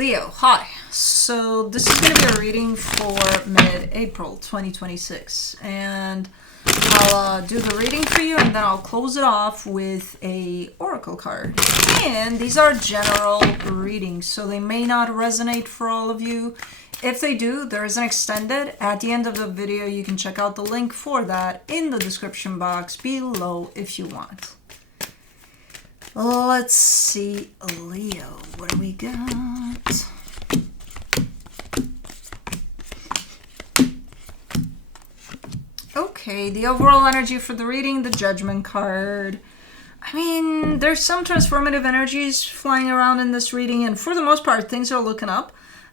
Leo, hi. So this is going to be a reading for mid-April 2026, and I'll do the reading for you, and then I'll close it off with a oracle card. And these are general readings, so they may not resonate for all of you. If they do, there is an extended. At the end of the video, you can check out the link for that in the description box below if you want. Let's see, Leo, what do we got? Okay, the overall energy for the reading, the Judgment card. I mean, there's some transformative energies flying around in this reading, and for the most part, things are looking up.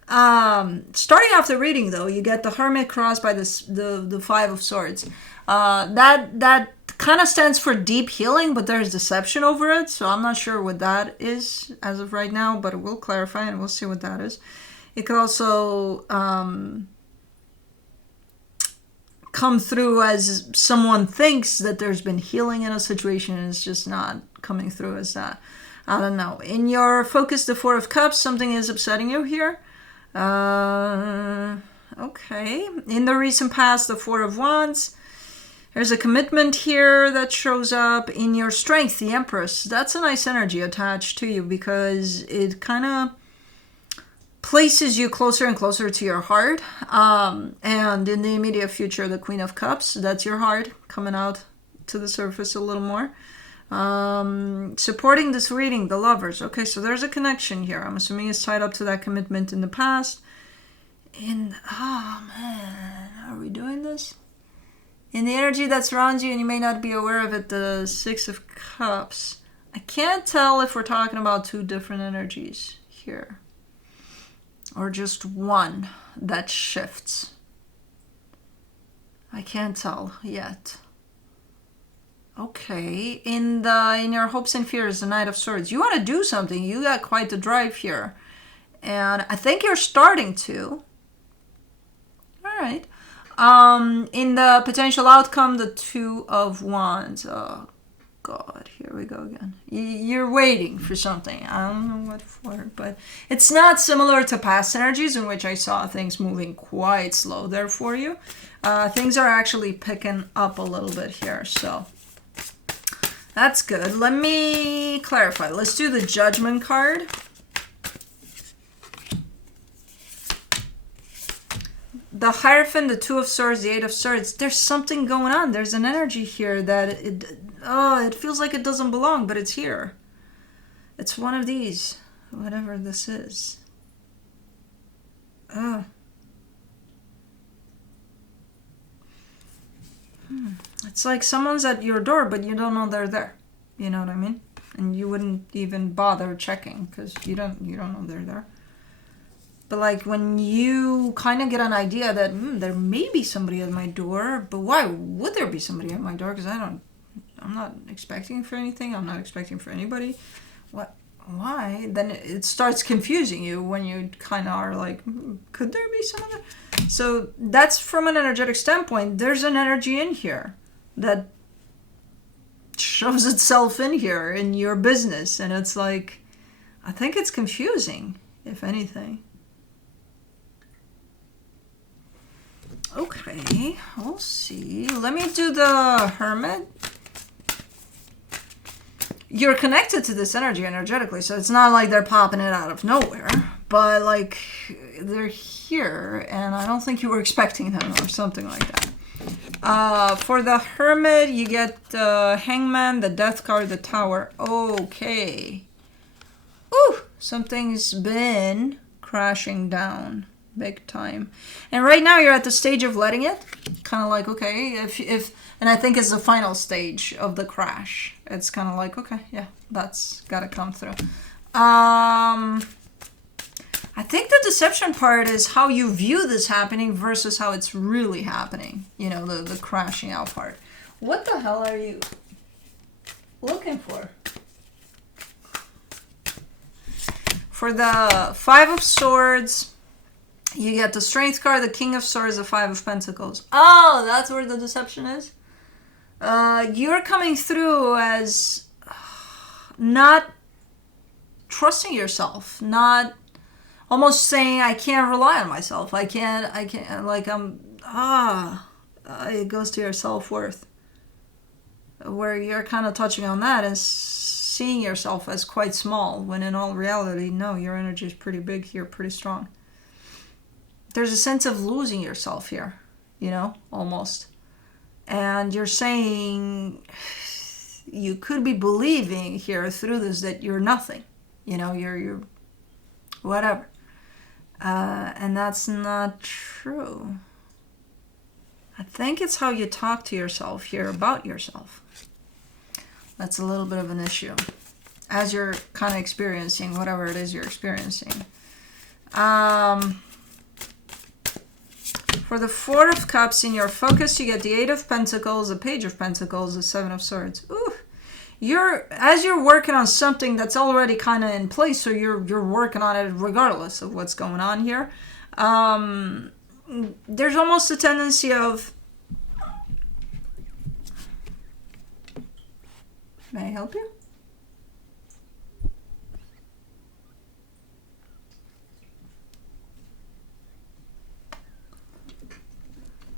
Starting off the reading, though, you get the Hermit crossed by the Five of Swords. That kind of stands for deep healing, but there's deception over it, so I'm not sure what that is as of right now, but we'll clarify and we'll see what that is. It could also come through as someone thinks that there's been healing in a situation and it's just not coming through as that. I don't know. In your focus, the Four of Cups, something is upsetting you here. Okay. In the recent past, the Four of Wands. There's a commitment here that shows up. In your strength, the Empress. That's a nice energy attached to you because it kind of places you closer and closer to your heart. And in the immediate future, the Queen of Cups. That's your heart coming out to the surface a little more. Supporting this reading, the Lovers. Okay, so there's a connection here. I'm assuming it's tied up to that commitment in the past. Oh man, are we doing this? In the energy that surrounds you, and you may not be aware of it, the Six of Cups. I can't tell if we're talking about two different energies here, or just one that shifts. I can't tell yet. Okay, in your hopes and fears, the Knight of Swords. You want to do something. You got quite the drive here, and I think you're starting to. All right. In the potential outcome, the Two of Wands. Oh, God, here we go again. You're waiting for something. I don't know what for, but it's not similar to past energies in which I saw things moving quite slow there for you. Things are actually picking up a little bit here, so that's good. Let me clarify. Let's do the Judgment card. The Hierophant, the Two of Swords, the Eight of Swords. There's something going on. There's an energy here that it feels like it doesn't belong, but it's here. It's one of these, whatever this is. It's like someone's at your door, but you don't know they're there. You know what I mean? And you wouldn't even bother checking because you don't know they're there. But like when you kind of get an idea that there may be somebody at my door, but why would there be somebody at my door? Because I'm not expecting for anything. I'm not expecting for anybody. What? Why? Then it starts confusing you when you kind of are like, could there be some other? So that's from an energetic standpoint. There's an energy in here that shows itself in here in your business, and it's like, I think it's confusing, if anything. Okay, we'll see. Let me do the Hermit. You're connected to this energy energetically, so it's not like they're popping it out of nowhere, but like they're here, and I don't think you were expecting them or something like that. For the Hermit, you get the Hangman, the Death card, the Tower. Okay. Ooh, something's been crashing down. Big time. And right now you're at the stage of letting it. Kind of like, okay, if and I think it's the final stage of the crash. It's kind of like, okay, yeah, that's got to come through. I think the deception part is how you view this happening versus how it's really happening. You know, the crashing out part. What the hell are you looking for? For the Five of Swords, you get the Strength card, the King of Swords, the Five of Pentacles. Oh, that's where the deception is? You're coming through as not trusting yourself, not almost saying, I can't rely on myself. I can't, like, it goes to your self-worth. Where you're kind of touching on that is seeing yourself as quite small, when in all reality, no, your energy is pretty big, you're pretty strong. There's a sense of losing yourself here, almost. And you're saying, you could be believing here through this that you're nothing, you're whatever. And that's not true. I think it's how you talk to yourself here about yourself. That's a little bit of an issue as you're kind of experiencing whatever it is you're experiencing. For the Four of Cups in your focus, you get the Eight of Pentacles, the Page of Pentacles, the Seven of Swords. Ooh. As you're working on something that's already kind of in place, so you're working on it regardless of what's going on here. There's almost a tendency of, may I help you?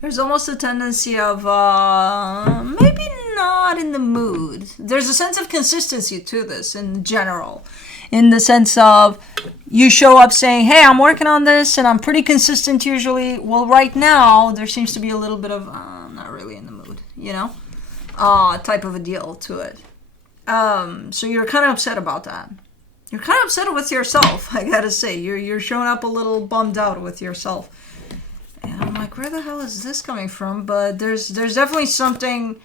There's almost a tendency of maybe not in the mood. There's a sense of consistency to this in general. In the sense of, you show up saying, hey, I'm working on this and I'm pretty consistent usually. Well, right now, there seems to be a little bit of, I'm not really in the mood, type of a deal to it. So you're kind of upset about that. You're kind of upset with yourself, I gotta say. You're showing up a little bummed out with yourself. And I'm like, where the hell is this coming from? But there's definitely something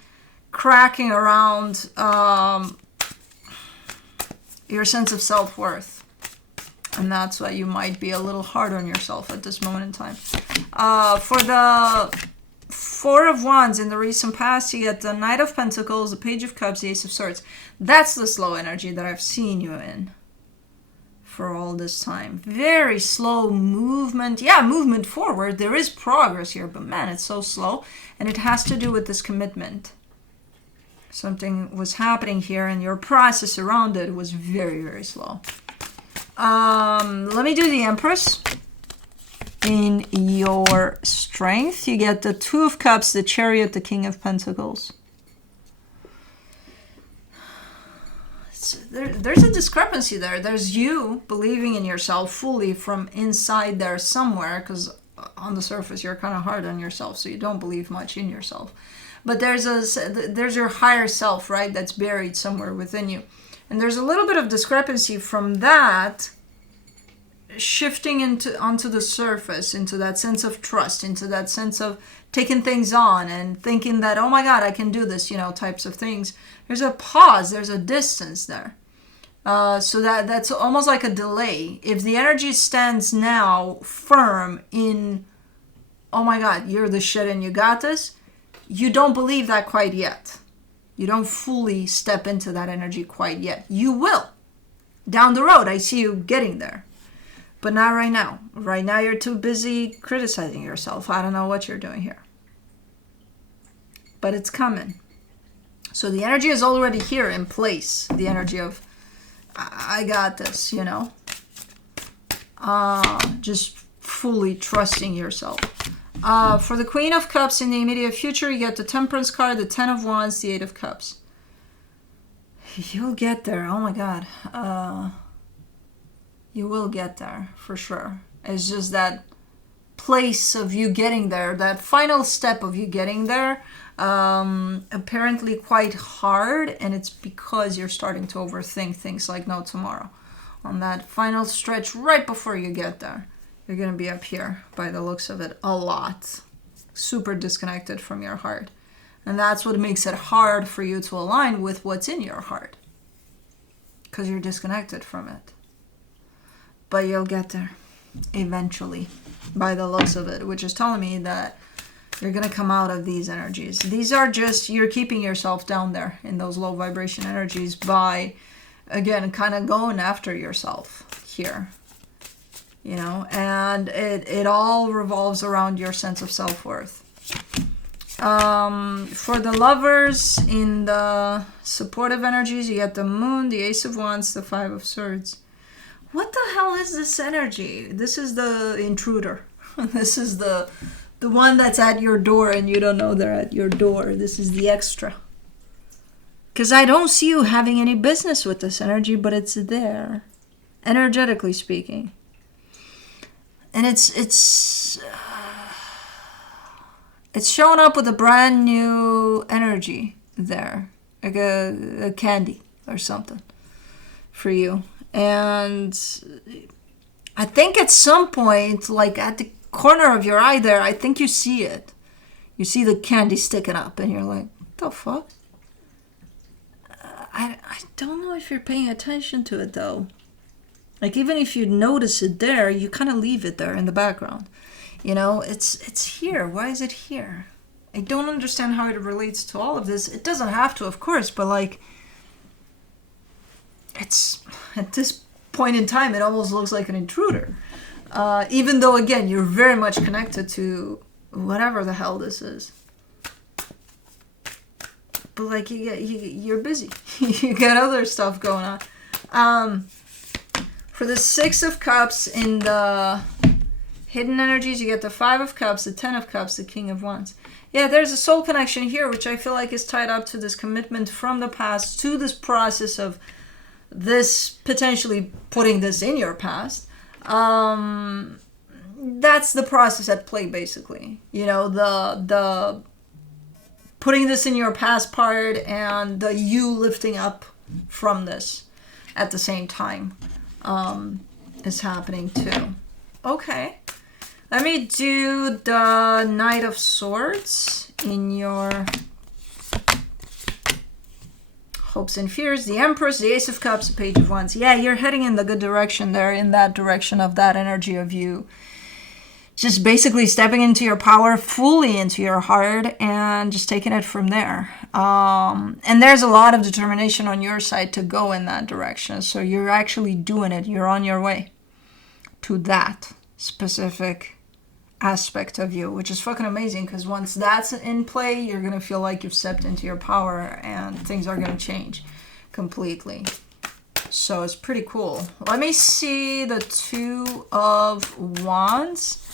cracking around your sense of self-worth. And that's why you might be a little hard on yourself at this moment in time. For the Four of Wands in the recent past, you get the Knight of Pentacles, the Page of Cups, the Ace of Swords. That's the slow energy that I've seen you in for all this time. Very slow movement. Yeah, movement forward. There is progress here, but man, it's so slow. And it has to do with this commitment. Something was happening here and your process around it was very, very slow. Let me do the Empress. In your strength, you get the Two of Cups, the Chariot, the King of Pentacles. There's a discrepancy there. There's you believing in yourself fully from inside there somewhere, because on the surface you're kind of hard on yourself, so you don't believe much in yourself. But there's your higher self, right, that's buried somewhere within you. And there's a little bit of discrepancy from that shifting onto the surface, into that sense of trust, into that sense of taking things on and thinking that, oh my God, I can do this, types of things. There's a pause, there's a distance there. So that's almost like a delay. If the energy stands now firm in, oh my God, you're the shit and you got this, you don't believe that quite yet. You don't fully step into that energy quite yet. You will. Down the road, I see you getting there. But not right now. Right now, you're too busy criticizing yourself. I don't know what you're doing here. But it's coming. So the energy is already here in place. The energy of, I got this, just fully trusting yourself. For the Queen of Cups in the immediate future, you get the Temperance card, the Ten of Wands, the Eight of Cups. You'll get there. Oh my God. You will get there for sure. It's just that place of you getting there, that final step of you getting there, apparently quite hard, and it's because you're starting to overthink things like no tomorrow. On that final stretch right before you get there, you're going to be up here by the looks of it a lot. Super disconnected from your heart. And that's what makes it hard for you to align with what's in your heart. Because you're disconnected from it. But you'll get there eventually by the looks of it, which is telling me that you're going to come out of these energies. These are just, you're keeping yourself down there in those low vibration energies by, again, kind of going after yourself here. And it all revolves around your sense of self-worth. For the lovers in the supportive energies, you get the Moon, the Ace of Wands, the Five of Swords. what the hell is this energy? This is the intruder. This is the one that's at your door and you don't know they're at your door. This is the extra. Because I don't see you having any business with this energy, but it's there, energetically speaking. And it's showing up with a brand new energy there, like a candy or something for you. And I think at some point, like at the corner of your eye there, I think you see it. You see the candy sticking up and you're like, what the fuck? I don't know if you're paying attention to it though. Like even if you notice it there, you kind of leave it there in the background. You know, it's here. Why is it here? I don't understand how it relates to all of this. It doesn't have to, of course, but like, it's at this point in time, it almost looks like an intruder. Even though, again, you're very much connected to whatever the hell this is. But like, you're busy. You got other stuff going on. For the 6 of Cups in the hidden energies, you get the 5 of Cups, the 10 of Cups, the King of Wands. Yeah, there's a soul connection here, which I feel like is tied up to this commitment from the past to this process of this potentially putting this in your past. That's the process at play, basically. You know, the putting this in your past part and the you lifting up from this at the same time is happening too. Okay. Let me do the Knight of Swords in your hopes and fears. The Empress, the Ace of Cups, the Page of Wands. Yeah, you're heading in the good direction there, in that direction of that energy of you. Just basically stepping into your power, fully into your heart, and just taking it from there. And there's a lot of determination on your side to go in that direction. So you're actually doing it. You're on your way to that specific aspect of you, which is fucking amazing, because once that's in play, you're going to feel like you've stepped into your power and things are going to change completely. So it's pretty cool. Let me see the 2 of Wands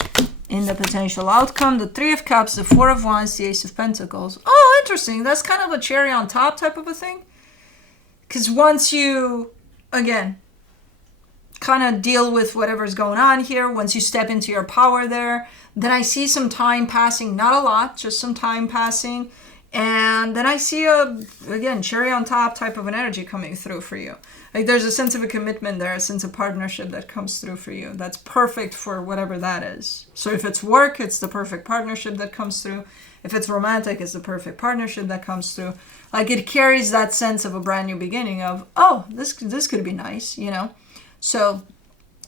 in the potential outcome. The 3 of Cups, the 4 of Wands, the Ace of Pentacles. Oh, interesting. That's kind of a cherry on top type of a thing. Because once you, again, kind of deal with whatever's going on here, once you step into your power there, then I see some time passing. Not a lot, just some time passing. And then I see again, cherry on top type of an energy coming through for you. Like there's a sense of a commitment there, a sense of partnership that comes through for you. That's perfect for whatever that is. So if it's work, it's the perfect partnership that comes through. If it's romantic, it's the perfect partnership that comes through. Like it carries that sense of a brand new beginning of, oh, this could be nice, you know? So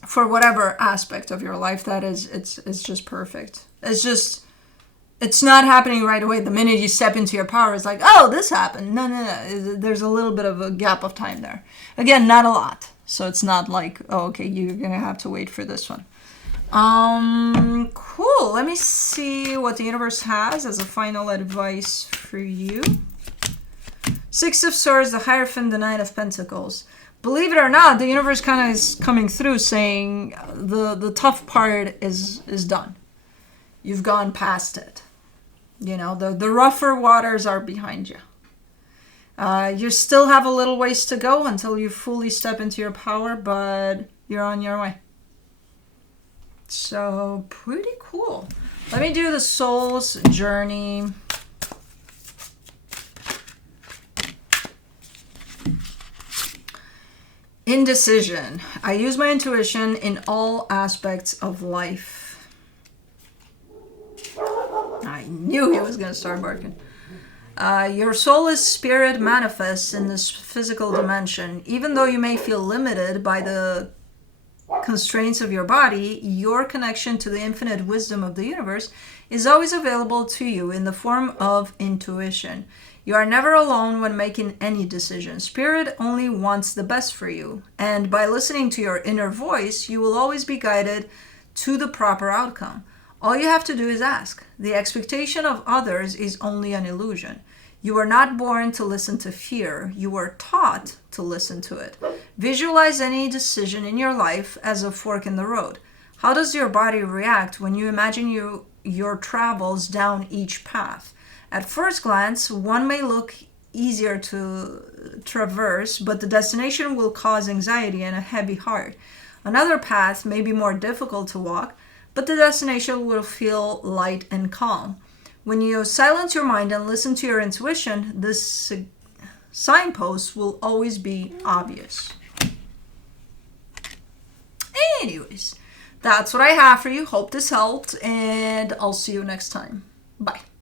for whatever aspect of your life that is, it's just perfect. It's not happening right away. The minute you step into your power, it's like, oh, this happened. No. There's a little bit of a gap of time there. Again, not a lot. So it's not like, oh, okay, you're going to have to wait for this one. Cool. Let me see what the universe has as a final advice for you. 6 of Swords, the Hierophant, the Knight of Pentacles. Believe it or not, the universe kind of is coming through saying the tough part is done. You've gone past it. You know, the rougher waters are behind you. You still have a little ways to go until you fully step into your power, but you're on your way. So, pretty cool. Let me do the soul's journey. Indecision. I use my intuition in all aspects of life. I knew he was going to start barking. Your soulless spirit manifests in this physical dimension. Even though you may feel limited by the constraints of your body, your connection to the infinite wisdom of the universe is always available to you in the form of intuition. You are never alone when making any decision. Spirit only wants the best for you. And by listening to your inner voice, you will always be guided to the proper outcome. All you have to do is ask. The expectation of others is only an illusion. You were not born to listen to fear. You were taught to listen to it. Visualize any decision in your life as a fork in the road. How does your body react when you imagine your travels down each path? At first glance, one may look easier to traverse, but the destination will cause anxiety and a heavy heart. Another path may be more difficult to walk, but the destination will feel light and calm. When you silence your mind and listen to your intuition, this signpost will always be obvious. Anyways, that's what I have for you. Hope this helped, and I'll see you next time. Bye.